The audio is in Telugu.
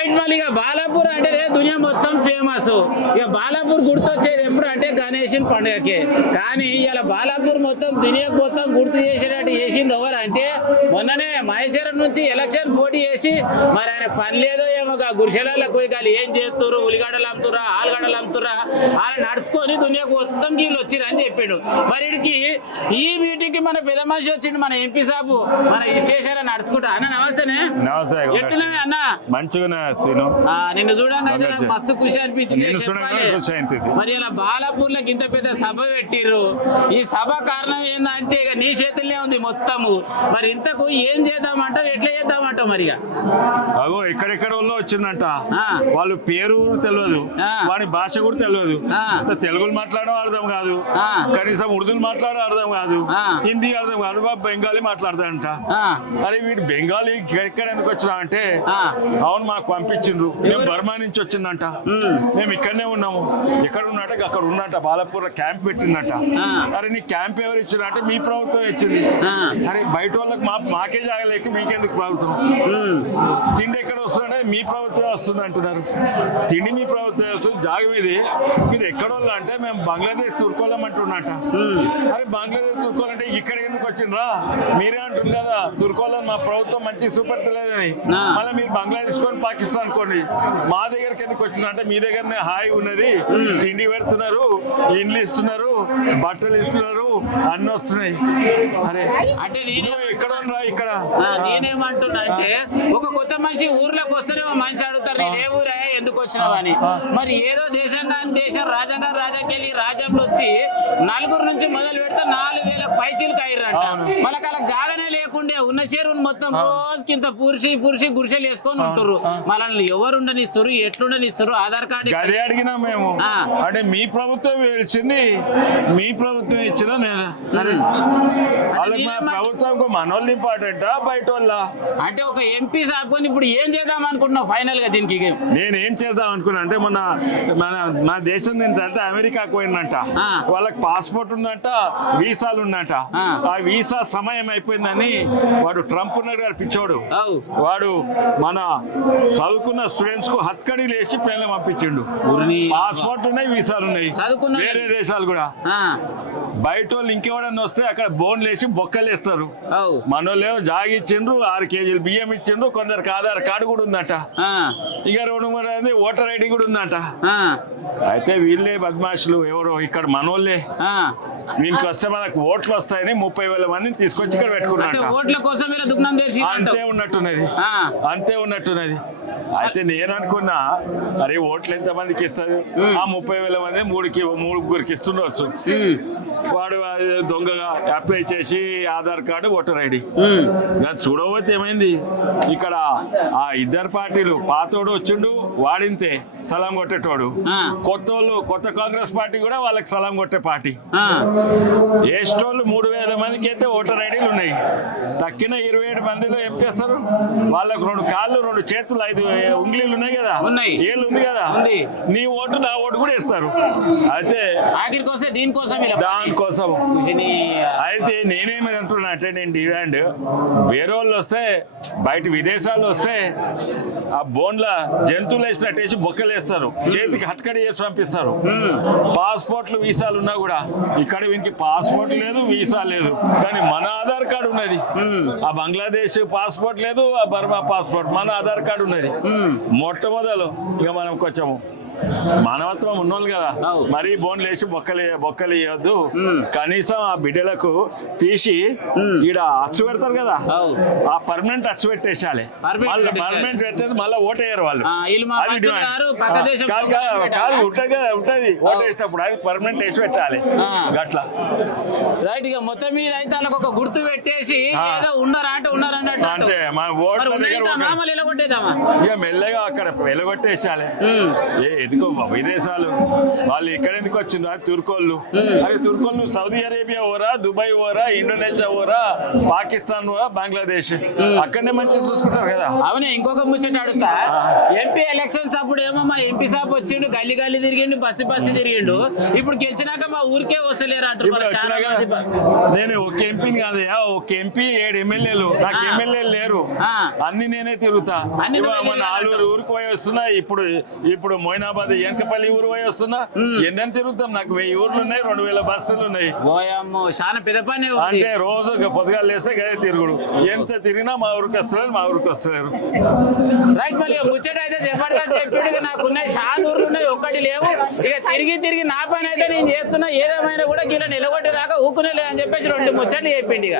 రైట్ మళ్ళీ ఇక బాలాపూర్ అంటేనే దునియా మొత్తం ఫేమస్. ఇక బాలాపూర్ గుర్తొచ్చేది ఎప్పుడు అంటే గణేష్ పండుగకే. కానీ ఇలా బాలాపూర్ మొత్తం దునియాకు మొత్తం గుర్తు చేసేటట్టు చేసింది ఎవరు అంటే మొన్ననే మహేశ్వరం నుంచి ఎలక్షన్ పోటీ చేసి మరి ఆయన పని లేదో ఏమో గురిశెలకు పోయి కాదు ఏం చేస్తుర్రు, ఉల్లిగడ్డలు అమ్ముతురా ఆలుగడ్డలు అమ్ముతురా అలా నడుచుకొని దునియాకు మొత్తం గీళ్ళు వచ్చిరు అని చెప్పాడు. మరి వీడికి ఈ మీటింగ్ కి మన పెద్ద మనిషి వచ్చిండు, మన ఎంపీ సాబు మన విశేషాలు నడుచుకుంటా అన్న. నమస్తేనే. ఎట్లున్నావే అన్న? మంచిగా నిన్ను చూడంగా నాకు మస్తు ఖుషి అనిపించింది. మరి ఇలా బాలాపూర్ లో ఇంత పెద్ద సభ పెట్టిర్రు. ఈ సభ కారణం ఏందంటే ఇక నీ చేతుల్లోనే ఉంది మొత్తము. మరి ఇంతకు ఏం చేద్దామంటావు, ఎట్లా చేద్దామంటావు? మరి అగో ఎక్కడెక్కడ వాళ్ళు వచ్చిందంట, వాళ్ళు పేరు తెలియదు, వాడి భాష కూడా తెలియదు, తెలుగులు మాట్లాడడం అర్థం కాదు, కనీసం ఉర్దూలు మాట్లాడడం అర్థం కాదు, హిందీ అర్థం కాదు, బెంగాలీ మాట్లాడతాడంట. అరే వీడు బెంగాలీ ఎక్కడ ఎందుకు వచ్చినా అంటే అవును మాకు పంపించిండ్రు, మేము బర్మా నుంచి వచ్చిందంట, మేము ఇక్కడనే ఉన్నాము. ఎక్కడ ఉన్నట్ట అక్కడ ఉన్నట్ట, బాలాపూర్ క్యాంప్ పెట్టిందంట. అరే నీ క్యాంప్ ఎవరు ఇచ్చిన అంటే మీ ప్రభుత్వం ఇచ్చింది. అరే బయట వాళ్ళకి మాకే జాగలేక మీకెందుకు ప్రభుత్వం? తిండి ఎక్కడ వస్తుందంటే మీ ప్రభుత్వం వస్తుంది అంటున్నారు. తిండి మీ ప్రభుత్వం వస్తుంది, జాగం ఇది, మీరు ఎక్కడ వాళ్ళు అంటే మేము బంగ్లాదేశ్ తుర్కోలం అంటున్నట. అరే బంగ్లాదేశ్ తుర్కోలంటే ఇక్కడ ఎందుకు వచ్చిండ్రా? మీరే అంటుంది కదా తుర్కోలం మా ప్రభుత్వం మంచి చూపెడతలేదని. మళ్ళీ మీరు బంగ్లాదేశ్ కొని పాకిస్తాన్ కొని మా దగ్గరికి ఎందుకు వచ్చిందంటే మీ దగ్గరనే హాయి ఉన్నది, తిండి పెడుతున్నారు, ఇండ్లు ఇస్తున్నారు, బట్టలు ఇస్తున్నారు, అన్ని వస్తున్నాయి. అరే అంటే నేను ఎక్కడ ఉన్నా ఇక్కడ నేనేమంటున్నా అంటే ఒక కొత్త మనిషి ఊర్లోకి వస్తేనే మనిషి అడుగుతారు నేను ఏ ఊరే ఎందుకు వచ్చినావు అని. మరి ఏదో దేశం కానీ దేశం రాజ్యాంగం రాజాకెళ్ళి రాజ్యంలో వచ్చి నలుగురు నుంచి మొదలు పెడితే 4,000 పైచీలకు అయ్యారంట. మళ్ళీ వాళ్ళకి జాగానే లేకుండే ఉన్న చెరువును మొత్తం రోజుకి ఇంత పురుషి గుడిసెలు వేసుకొని ఉంటారు. మనల్ని ఎవరు ఉండనిస్తారు, ఎట్లుండనిస్తారు? ఆధార్ కార్డు అదే అడిగినా మేము. అంటే మీ ప్రభుత్వం ఇచ్చింది, మీ ప్రభుత్వం ఇచ్చిందా నేను వాళ్ళకి మా ప్రభుత్వం మనోళ్ళు ఇంపార్టెంటా బయట వాళ్ళ? అంటే ఒక ఎంపీ సాబుని ఇప్పుడు ఏం చేద్దాం అనుకుంటున్నావు ఫైనల్ గా దీనికి? నేను ఏం చేద్దాం అనుకున్నా అంటే మన దేశం నుంచి అంటే అమెరికాకు పోయిందంట, వాళ్ళకి పాస్పోర్ట్ ఉందంట, వీసాలు ఉందంట. ఆ వీసా సమయం అయిపోయిందని వాడు ట్రంప్ ఉన్నాడు గారు పిచ్చోడు, వాడు మన చదువుకున్న స్టూడెంట్స్ కు హత్కడీలు వేసి ప్లేన్లో పంపించిండు. పాస్పోర్ట్ ఉన్నాయి, వీసాలు ఉన్నాయి, వేరే దేశాలు కూడా. బయట వాళ్ళు ఇంకెవడన్నా వస్తే అక్కడ బోన్లు వేసి బొక్కలు వేస్తారు. మనోళ్ళేమో జాగి ఇచ్చిండ్రు, 6 కేజీలు బియ్యం ఇచ్చిండ్రు, కొందరికి ఆధార్ కార్డు కూడా ఉందట, ఇక 2 ఓటర్ ఐడి కూడా ఉందట. అయితే వీళ్ళే బద్మాషులు ఎవరో ఇక్కడ మనోళ్ళే. వీళ్ళకి వస్తే మనకు ఓట్లు వస్తాయని 30,000 మందిని తీసుకొచ్చి ఇక్కడ పెట్టుకున్నట్టు. అంతే ఉన్నట్టున్నది. అయితే నేను అనుకున్నా అరే ఓట్లు ఎంత మందికి ఇస్తారు, ఆ 30,000 మంది ముగ్గురికి ఇస్తుండొచ్చు. వాడు దొంగగా అప్లై చేసి ఆధార్ కార్డు ఓటర్ ఐడి చూడబోతే ఏమైంది, ఇక్కడ ఆ ఇద్దరు పార్టీలు, పాతోడు వచ్చిండు వాడింతే సలాం కొట్టేటోడు, కొత్త కాంగ్రెస్ పార్టీ కూడా వాళ్ళకి సలాం కొట్టే పార్టీ. ఏస్టోళ్ళు 3,000 మందికి అయితే ఓటర్ ఐడీలు ఉన్నాయి, తక్కిన 27 మందిలో ఏం చేస్తారు? వాళ్ళకు 2 కాళ్ళు 2 చేతులు 5 ఉంగ్లీలు ఉన్నాయి కదా, ఏళ్ళు ఉంది కదా, నీ ఓటు నా ఓటు కూడా ఇస్తారు. అయితే దానికోసం అయితే నేనేమి అంటున్నా అంటే నేను డిమాండ్, వేరే వాళ్ళు వస్తే బయట విదేశాలు వస్తే ఆ బోన్ల జంతువులు వేసినట్టు వేసి బొక్కలు వేస్తారు, చేతికి హట్కడి చేసి పంపిస్తారు. పాస్పోర్ట్లు వీసాలు ఉన్నా కూడా ఇక్కడ వీనికి పాస్పోర్ట్ లేదు, వీసా లేదు, కానీ మన ఆధార్ కార్డు ఉన్నది. ఆ బంగ్లాదేశ్ పాస్పోర్ట్ లేదు, ఆ బర్మా పాస్పోర్ట్, మన ఆధార్ కార్డు ఉన్నది. మొట్టమొదలు ఇక మనం కొంచెము మానవత్వం ఉన్నోళ్ళు కదా, మరీ బోన్లు వేసి బొక్కలు ఇవ్వద్దు. కనీసం ఆ బిడ్డలకు తీసి ఈడ అచ్చు పెడతారు కదా, ఆ పర్మనెంట్ అచ్చు పెట్టేసాలి. పర్మనెంట్ పెట్టేసి మళ్ళీ ఓటేయరు వాళ్ళు. కాదు ఉంటది ఓటేసేటప్పుడు అది పర్మనెంట్ వేసి పెట్టాలి అట్లా. రైట్. ఇక మొత్తం మీద అయితే ఒక గుర్తు పెట్టేసి ఉన్నారా అంటే ఉన్నారన్నట్టు అంటే మన ఓట్ల దగ్గర ఇక మెల్లగా అక్కడ వెలగొట్టేసాలి. ఎందుకో విదేశాలు వాళ్ళు ఎక్కడ ఎందుకు వచ్చిండ్రు అది తుర్కోళ్ళు. అరే తుర్కోళ్ళు సౌదీ అరేబియా ఓరా, దుబాయ్ ఓరా, ఇండోనేషియా ఓరా, పాకిస్తాన్ ఓరా, బంగ్లాదేశ్ అక్కడనే మంచిగా చూసుకుంటారు కదా. అవునే ఇంకొక ముచ్చట అడుగుతా. ఎంపీ ఎలక్షన్స్ అప్పుడు ఏమో మా ఎంపీ సాబ్ వచ్చిండు, గల్లీ గల్లీ తిరిగిండు, బస్సు తిరిగిండు. ఇప్పుడు గెలిచినాక మా ఊరికే వస్తలేరు ఇప్పుడు అంటారు. వచ్చినాక నేను ఒక ఎంపీని కాదయా, ఒక ఎంపీ 7 ఎమ్మెల్యేలు, నాకు ఎమ్మెల్యేలు లేరు, అన్ని నేనే తిరుగుతా. మన ఆలూరు ఊరికి పోయి వస్తున్నా, ఇప్పుడు మొయినాబాద్ ఎంకపల్లి ఊరు పోయి వస్తున్నా, ఎన్నని తిరుగుతాం. నాకు 1000 ఊర్లు ఉన్నాయి, 2000 బస్సులు ఉన్నాయి. చాలా పెద్ద పని అంటే రోజు పొద్దుగా లేస్తే గదే తిరుగుడు. ఎంత తిరిగినా మా ఊరికి వస్తలేరు, మా ఊరికి వస్తలేరు. రైట్. మళ్ళీ ముచ్చట అయితే జబర్దస్త్ చెప్పాడు. నాకున్నాయి చాలా ఊర్లు ఉన్నాయి, ఒక్కటి లేవు. ఇక తిరిగి నా పని అయితే నేను చేస్తున్నా. ఏదేమైనా కూడా గిలా నిలగొట్టేదాకా ఊకునే లేదని చెప్పేసి 2 ముచ్చట్లు చెప్పిండు ఇక.